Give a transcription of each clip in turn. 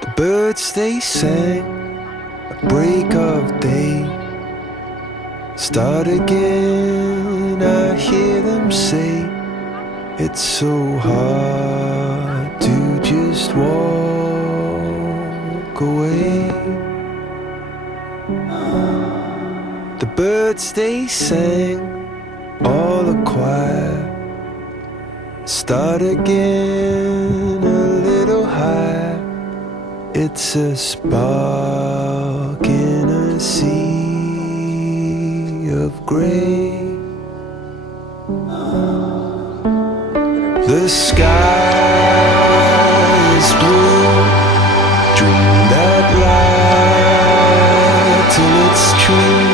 The birds they sang at break of day. Start again, I hear them say, it's so hard to just walk away. The birds they sang, all a choir. Start again, a little higher. It's a spark in a sea of grey. The sky is blue. Dream that lie till it's true.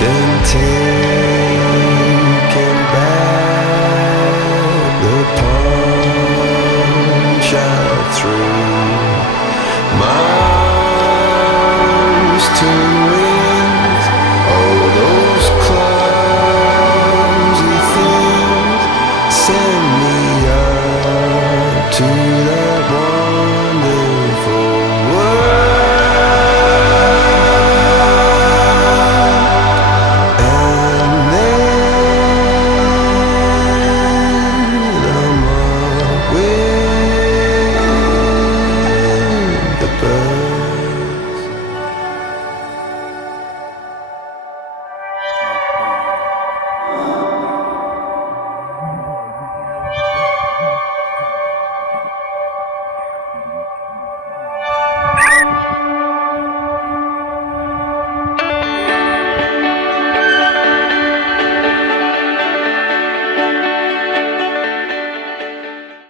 Then take